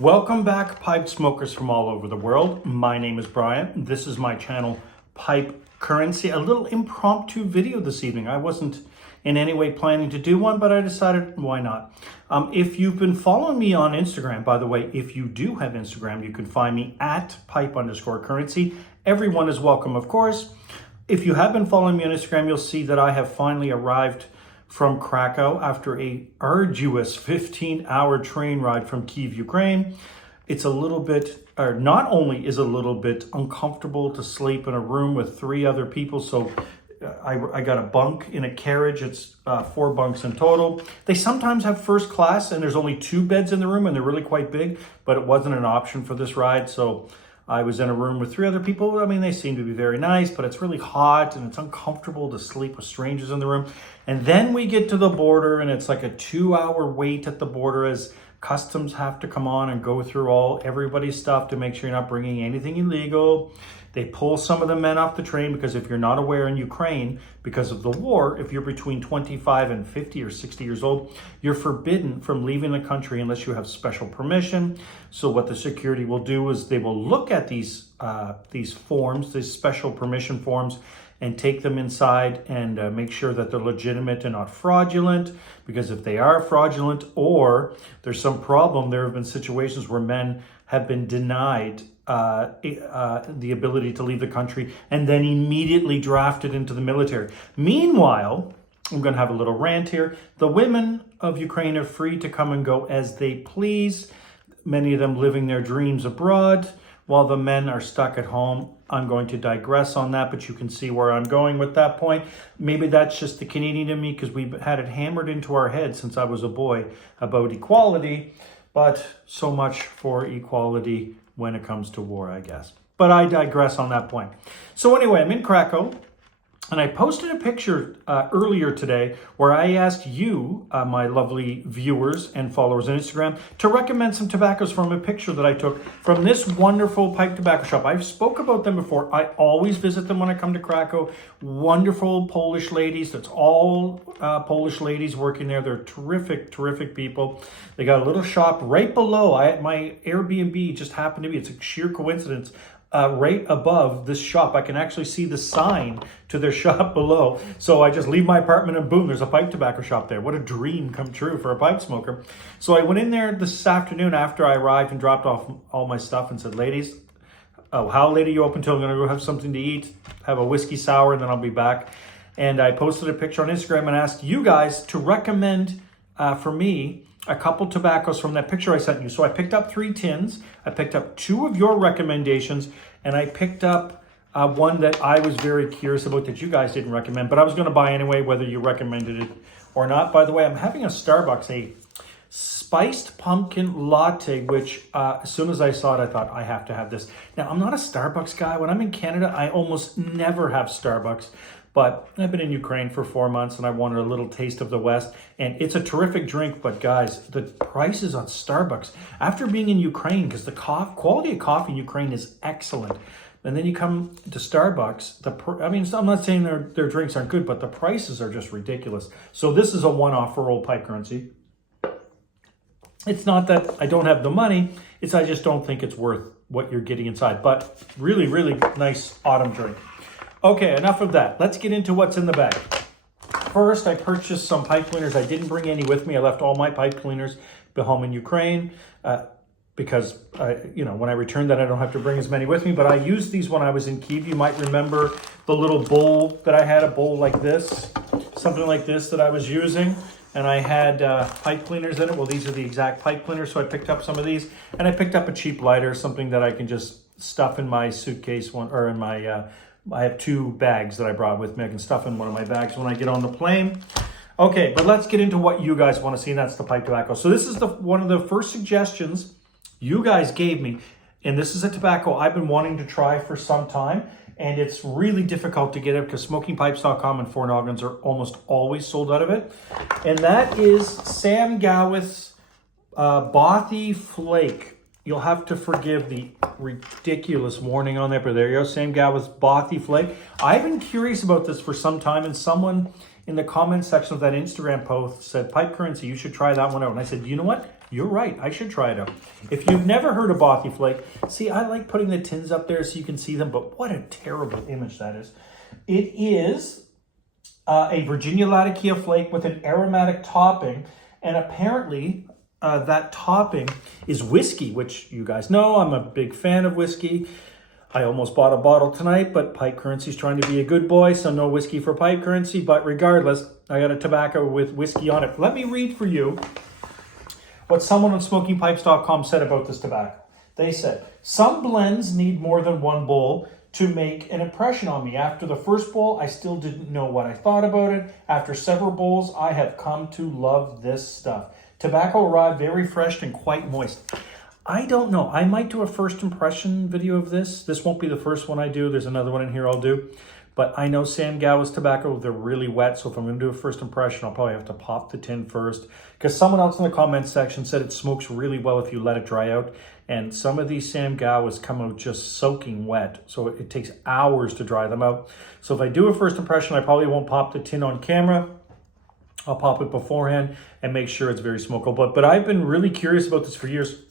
Welcome back, pipe smokers from all over the world. My name is Brian. This is my channel, Pipe Currency. A little impromptu video this evening. I wasn't in any way planning to do one, but I decided why not. If you've been following me on Instagram, by the way, if you do have Instagram, you can find me at pipe_currency. Everyone is welcome, of course. If you have been following me on Instagram, you'll see that I have finally arrived from Krakow after a arduous 15-hour train ride from Kyiv, Ukraine. It's a little bit, or not only is it a little bit uncomfortable to sleep in a room with 3 other people, so I got a bunk in a carriage. It's 4 bunks in total. They sometimes have first class and there's only 2 beds in the room and they're really quite big, but it wasn't an option for this ride, so I was in a room with 3 other people. I mean, they seem to be very nice, but it's really hot and it's uncomfortable to sleep with strangers in the room. And then we get to the border and it's like a 2-hour wait at the border as customs have to come on and go through everybody's stuff to make sure you're not bringing anything illegal. They pull some of the men off the train because if you're not aware, in Ukraine, because of the war, if you're between 25 and 50 or 60 years old, you're forbidden from leaving the country unless you have special permission. So what the security will do is they will look at these forms, these special permission forms, and take them inside and make sure that they're legitimate and not fraudulent. Because if they are fraudulent or there's some problem, there have been situations where men have been denied the ability to leave the country and then immediately drafted into the military. Meanwhile, I'm going to have a little rant here. The women of Ukraine are free to come and go as they please, many of them living their dreams abroad, while the men are stuck at home. I'm going to digress on that, but you can see where I'm going with that point. Maybe that's just the Canadian in me because we've had it hammered into our head since I was a boy about equality, but so much for equality when it comes to war, I guess. But I digress on that point. So anyway, I'm in Krakow, and I posted a picture earlier today where I asked you, my lovely viewers and followers on Instagram, to recommend some tobaccos from a picture that I took from this wonderful pipe tobacco shop. I've spoke about them before. I always visit them when I come to Krakow. Wonderful Polish ladies. That's all Polish ladies working there. They're terrific, terrific people. They got a little shop right below. My Airbnb just happened to be, it's a sheer coincidence, right above this shop. I can actually see the sign to their shop below. So I just leave my apartment and boom, there's a pipe tobacco shop there. What a dream come true for a pipe smoker. So I went in there this afternoon after I arrived and dropped off all my stuff and said, ladies, how late are you open till? I'm going to go have something to eat, have a whiskey sour, and then I'll be back. And I posted a picture on Instagram and asked you guys to recommend for me a couple tobaccos from that picture I sent you. So I picked up 3 tins. I picked up 2 of your recommendations, and I picked up one that I was very curious about that you guys didn't recommend, but I was going to buy anyway, whether you recommended it or not. By the way, I'm having a Starbucks, a spiced pumpkin latte, which as soon as I saw it, I thought, I have to have this. Now, I'm not a Starbucks guy. When I'm in Canada, I almost never have Starbucks. But I've been in Ukraine for 4 months and I wanted a little taste of the West. And it's a terrific drink, but guys, the prices on Starbucks, after being in Ukraine, because the quality of coffee in Ukraine is excellent. And then you come to Starbucks, I mean, I'm not saying their drinks aren't good, but the prices are just ridiculous. So this is a one-off for Old Pipe Currency. It's not that I don't have the money, it's I just don't think it's worth what you're getting inside. But really, really nice autumn drink. Okay, enough of that. Let's get into what's in the bag. First, I purchased some pipe cleaners. I didn't bring any with me. I left all my pipe cleaners home in Ukraine because, when I returned that, I don't have to bring as many with me. But I used these when I was in Kyiv. You might remember the little bowl that I had, a bowl like this, something like this that I was using. And I had pipe cleaners in it. Well, these are the exact pipe cleaners, so I picked up some of these. And I picked up a cheap lighter, something that I can just stuff in my suitcase, or in my... I have 2 bags that I brought with me. I can stuff in one of my bags when I get on the plane. Okay, but let's get into what you guys want to see, and that's the pipe tobacco. So this is one of the first suggestions you guys gave me, and this is a tobacco I've been wanting to try for some time, and it's really difficult to get it because smokingpipes.com and 4 Noggins are almost always sold out of it. And that is Sam Gawith's Bothy Flake. You'll have to forgive the ridiculous warning on there, but there you go, Sam Gawith's Bothy Flake. I've been curious about this for some time, and someone in the comment section of that Instagram post said, Pipe Currency, you should try that one out. And I said, you know what? You're right. I should try it out. If you've never heard of Bothy Flake, see, I like putting the tins up there so you can see them, but what a terrible image that is. It is a Virginia Latakia flake with an aromatic topping, and apparently that topping is whiskey, which you guys know I'm a big fan of whiskey. I almost bought a bottle tonight, but Pipe Currency's trying to be a good boy, so no whiskey for Pipe Currency. But regardless, I got a tobacco with whiskey on it. Let me read for you what someone on smokingpipes.com said about this tobacco. They said, some blends need more than one bowl to make an impression on me. After the first bowl, I still didn't know what I thought about it. After several bowls, I have come to love this stuff. Tobacco arrived very fresh and quite moist. I don't know. I might do a first impression video of this. This won't be the first one I do. There's another one in here I'll do. But I know Sam Gawith's tobacco, they're really wet. So if I'm going to do a first impression, I'll probably have to pop the tin first. Because someone else in the comments section said it smokes really well if you let it dry out. And some of these Sam Gawiths come out just soaking wet. So it takes hours to dry them out. So if I do a first impression, I probably won't pop the tin on camera. I'll pop it beforehand and make sure it's very smokable. But I've been really curious about this for years.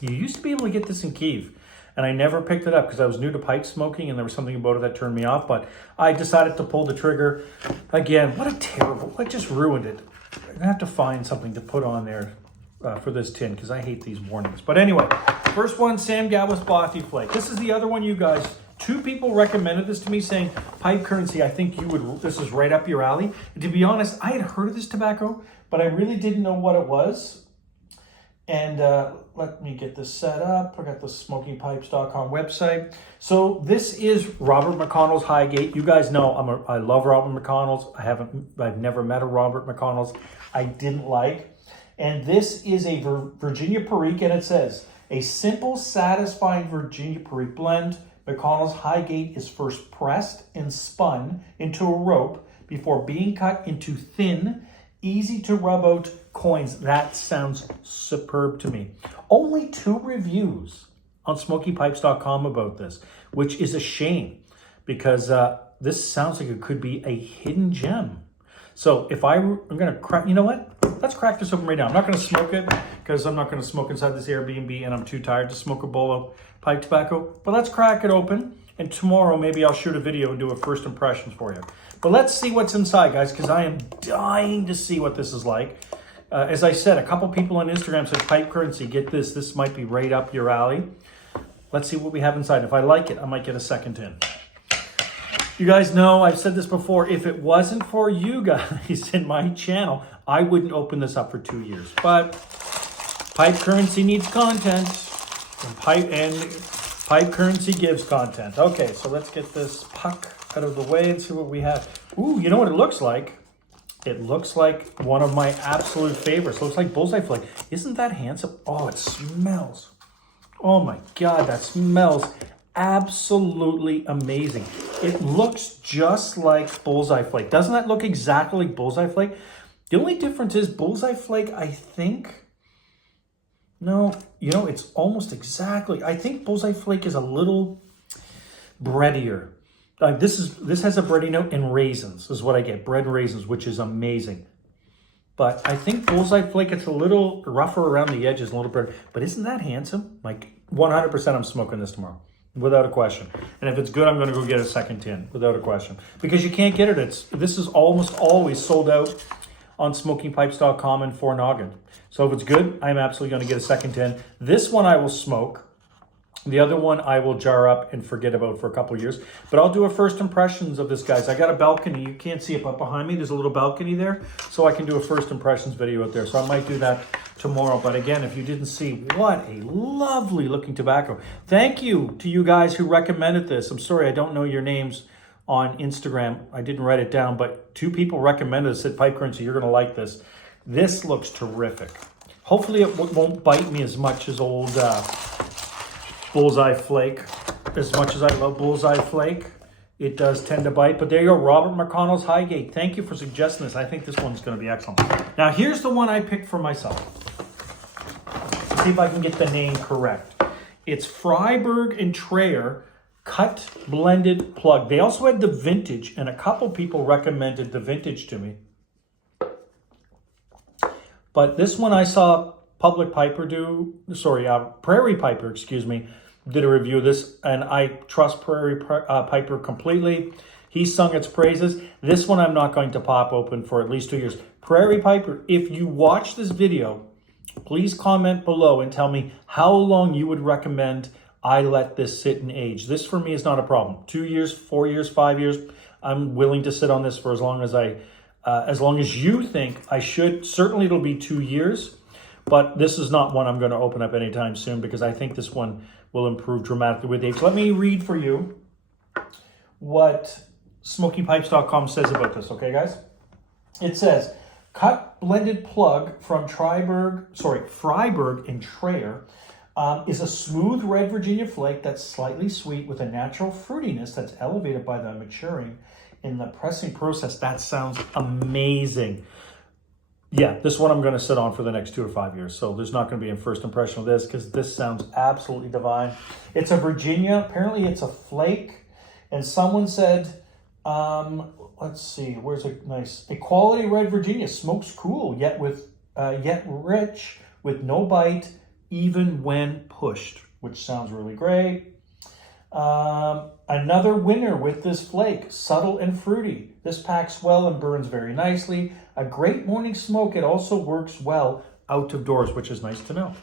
You used to be able to get this in Kyiv. And I never picked it up because I was new to pipe smoking and there was something about it that turned me off. But I decided to pull the trigger. Again, what a terrible, I just ruined it. I'm going to have to find something to put on there for this tin because I hate these warnings. But anyway, first one, Sam Gawith's Bothy Flake. This is the other one, you guys. 2 people recommended this to me saying, Pipe Currency, I think you would, this is right up your alley. And to be honest, I had heard of this tobacco, but I really didn't know what it was. And let me get this set up. I got the smokingpipes.com website. So this is Robert McConnell's Highgate. You guys know I love Robert McConnell's. I've never met a Robert McConnell's I didn't like. And this is a Virginia Perique, and it says, a simple, satisfying Virginia Perique blend. McConnell's Highgate is first pressed and spun into a rope before being cut into thin, easy to rub out coins. That sounds superb to me. Only 2 reviews on smokypipes.com about this, which is a shame because this sounds like it could be a hidden gem. So if I'm going to crack, you know what? Let's crack this open right now. I'm not going to smoke it because I'm not going to smoke inside this Airbnb and I'm too tired to smoke a bowl of pipe tobacco. But let's crack it open and tomorrow maybe I'll shoot a video and do a first impressions for you. But let's see what's inside, guys, because I am dying to see what this is like. As I said, a couple people on Instagram said, Pipe Currency, get this. This might be right up your alley. Let's see what we have inside. If I like it, I might get a second tin. You guys know, I've said this before, if it wasn't for you guys in my channel, I wouldn't open this up for 2 years. But Pipe Currency needs content, and Pipe Currency gives content. Okay, so let's get this puck out of the way and see what we have. Ooh, you know what it looks like? It looks like one of my absolute favorites. It looks like Bullseye Flake. Isn't that handsome? Oh, it smells. Oh my God, that smells absolutely amazing. It looks just like Bullseye Flake. Doesn't that look exactly like Bullseye Flake? The only difference is Bullseye Flake, I think, no, you know, it's almost exactly, I think Bullseye Flake is a little breadier. This has a bready note and raisins. This is what I get, bread and raisins, which is amazing. But I think Bullseye Flake, it's a little rougher around the edges, a little bit. But isn't that handsome? Like 100% I'm smoking this tomorrow, without a question. And if it's good, I'm going to go get a second tin, without a question. Because you can't get it. This is almost always sold out on smokingpipes.com and for Noggin. So if it's good, I'm absolutely going to get a second tin. This one I will smoke. The other one I will jar up and forget about for a couple of years. But I'll do a first impressions of this, guys. I got a balcony. You can't see it, but behind me, there's a little balcony there. So I can do a first impressions video out there. So I might do that tomorrow. But again, if you didn't see, what a lovely looking tobacco. Thank you to you guys who recommended this. I'm sorry, I don't know your names on Instagram. I didn't write it down, but 2 people recommended this at Pipe Currency. You're going to like this. This looks terrific. Hopefully it won't bite me as much as old Bullseye Flake. As much as I love Bullseye Flake, it does tend to bite. But there you go, Robert McConnell's Highgate. Thank you for suggesting this. I think this one's going to be excellent. Now, here's the one I picked for myself. Let's see if I can get the name correct. It's Fribourg Treyer Cut Blended Plug. They also had the vintage, and a couple people recommended the vintage to me. But this one I saw Prairie Piper, excuse me, did a review of this, and I trust Prairie Piper completely. He sung its praises. This one I'm not going to pop open for at least 2 years. Prairie Piper, if you watch this video, please comment below and tell me how long you would recommend I let this sit and age. This for me is not a problem. 2 years, 4 years, 5 years. I'm willing to sit on this for as long as you think I should. Certainly it'll be 2 years, but this is not one I'm going to open up anytime soon because I think this one will improve dramatically with age. Let me read for you what SmokyPipes.com says about this, okay, guys? It says, cut blended plug from Fribourg and Treyer is a smooth red Virginia flake that's slightly sweet with a natural fruitiness that's elevated by the maturing in the pressing process. That sounds amazing. Yeah, this one I'm going to sit on for the next 2 to 5 years. So there's not going to be a first impression of this because this sounds absolutely divine. It's a Virginia. Apparently it's a flake. And someone said, let's see, where's a nice, a quality red Virginia, smokes cool, yet rich with no bite, even when pushed, which sounds really great. Another winner with this flake, subtle and fruity. This packs well and burns very nicely. A great morning smoke. It also works well out of doors, which is nice to know.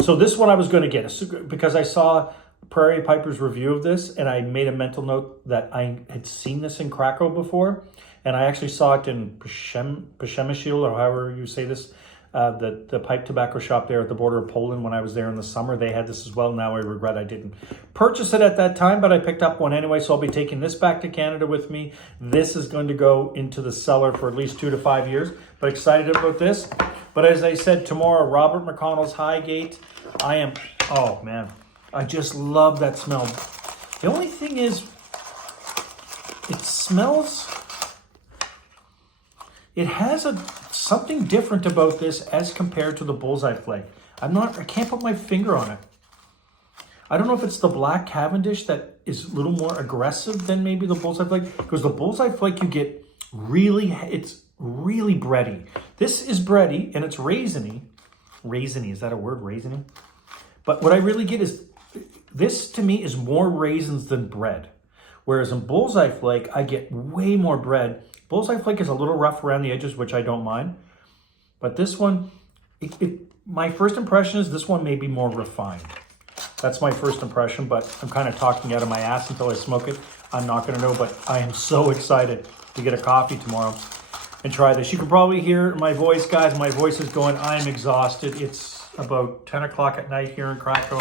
So this one I was going to get because I saw Prairie Piper's review of this and I made a mental note that I had seen this in Krakow before. And I actually saw it in Przemysl, or however you say this, the pipe tobacco shop there at the border of Poland when I was there in the summer. They had this as well. Now I regret I didn't purchase it at that time, but I picked up one anyway, so I'll be taking this back to Canada with me. This is going to go into the cellar for at least 2 to 5 years, but excited about this. But as I said, tomorrow, Robert McConnell's Highgate. Oh man, I just love that smell. The only thing is, it smells, it has something different about this as compared to the Bullseye Flake. I can't put my finger on it. I don't know if it's the Black Cavendish that is a little more aggressive than maybe the Bullseye Flake, because the Bullseye Flake you get it's really bready. This is bready and it's raisiny. Raisiny, is that a word, raisiny? But what I really get is, this to me is more raisins than bread. Whereas in Bullseye Flake, I get way more bread. Bullseye Flake is a little rough around the edges, which I don't mind. But this one, my first impression is this one may be more refined. That's my first impression, but I'm kind of talking out of my ass until I smoke it. I'm not going to know, but I am so excited to get a coffee tomorrow and try this. You can probably hear my voice, guys. My voice is going, I'm exhausted. It's about 10 o'clock at night here in Krakow.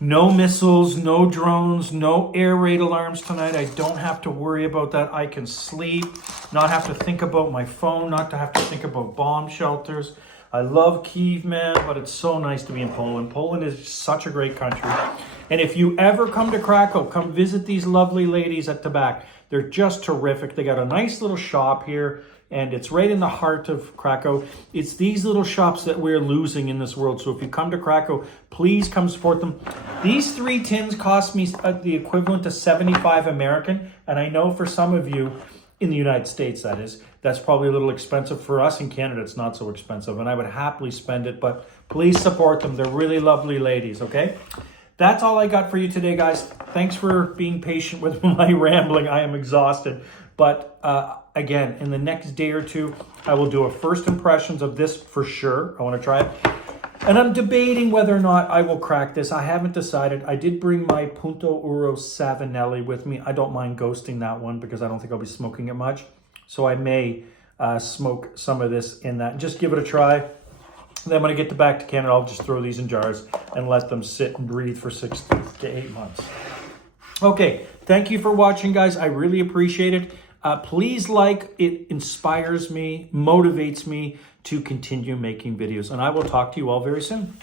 No missiles, no drones, no air raid alarms tonight. I don't have to worry about that. I can sleep, not have to think about my phone, not to have to think about bomb shelters. I love Kyiv, man, but it's so nice to be in Poland. Poland is such a great country. And if you ever come to Krakow, come visit these lovely ladies at the back. They're just terrific. They got a nice little shop here, and it's right in the heart of Krakow. It's these little shops that we're losing in this world. So if you come to Krakow, please come support them. These 3 tins cost me the equivalent to 75 American. And I know for some of you in the United States, that is, that's probably a little expensive. For us in Canada, it's not so expensive. And I would happily spend it, but please support them. They're really lovely ladies, okay? That's all I got for you today, guys. Thanks for being patient with my rambling. I am exhausted. But again, in the next day or two, I will do a first impressions of this for sure. I want to try it. And I'm debating whether or not I will crack this. I haven't decided. I did bring my Punto Uro Savinelli with me. I don't mind ghosting that one because I don't think I'll be smoking it much. So I may smoke some of this in that. Just give it a try. Then when I get back to Canada, I'll just throw these in jars and let them sit and breathe for 6 to 8 months. Okay, thank you for watching, guys. I really appreciate it. Please like, it inspires me, motivates me to continue making videos. And I will talk to you all very soon.